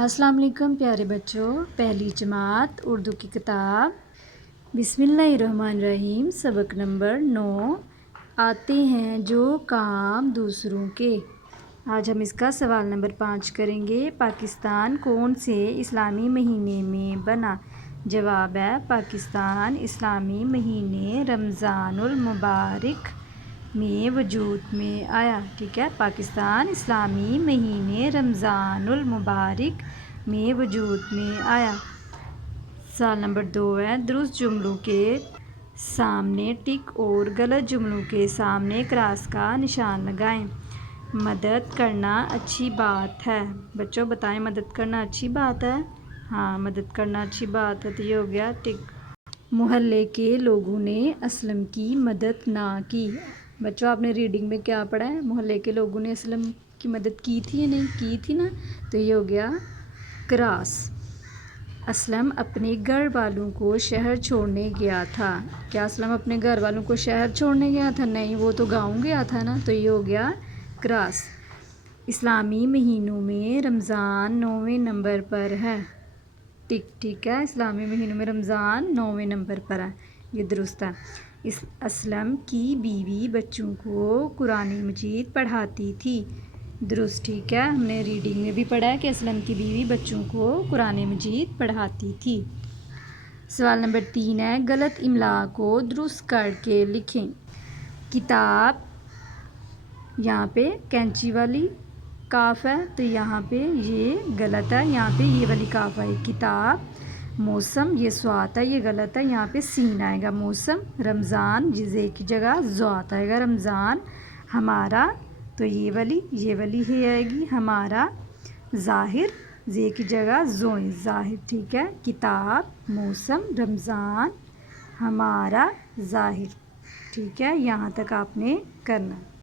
अस्सलाम वालेकुम प्यारे बच्चों, पहली जमात उर्दू की किताब बिस्मिल्लाहिर्रहमानिर्रहीम सबक नंबर 9 आते हैं जो काम दूसरों के। आज हम इसका सवाल नंबर 5 करेंगे। पाकिस्तान कौन से इस्लामी महीने में बना? जवाब है पाकिस्तान इस्लामी महीने रमज़ानुल मुबारक में वजूद में आया। ठीक है, पाकिस्तान इस्लामी महीने रमज़ानुल मुबारक में वजूद में आया। सवाल नंबर 2 है, दुरुस्त जुमलों के सामने टिक और गलत जुमलों के सामने क्रॉस का निशान लगाएं। मदद करना अच्छी बात है। बच्चों बताएं, मदद करना अच्छी बात है? हाँ, मदद करना अच्छी बात है, तो ये हो गया टिक। मोहल्ले के लोगों ने असलम की मदद ना की। बच्चों आपने रीडिंग में क्या पढ़ा है? मोहल्ले के लोगों ने असलम की मदद की थी या नहीं की थी ना, तो ये हो गया क्रॉस। असलम अपने घर वालों को शहर छोड़ने गया था। क्या असलम अपने घर वालों को शहर छोड़ने गया था? नहीं, वो तो गाँव गया था ना, तो ये हो गया क्रॉस। इस्लामी महीनों में रमज़ान 9वें नंबर पर है। टिक। ठीक है, इस्लामी महीनों में रमज़ान 9वें नंबर पर है, ये दुरुस्त है। इस असलम की बीवी बच्चों को कुरान मजीद पढ़ाती थी। दुरुस्त। ठीक है, हमने रीडिंग में भी पढ़ा है कि असलम की बीवी बच्चों को कुरान मजीद पढ़ाती थी। सवाल नंबर 3 है, गलत इमला को दुरुस्त करके लिखें। किताब, यहाँ पे कैंची वाली काफ है, तो यहाँ पे ये गलत है, यहाँ पे ये वाली काफ है। किताब। मौसम, ये स्वात है, ये गलत है, यहाँ पे सीन आएगा। मौसम। रमज़ान, जे की जगह ज़ात आएगा, रमज़ान। हमारा, तो ये वाली ही आएगी, हमारा। ज़ाहिर, जे की जगह ज़ोए, ज़ाहिर। ठीक है, किताब, मौसम, रमज़ान, हमारा, ज़ाहिर। ठीक है, यहाँ तक आपने करना।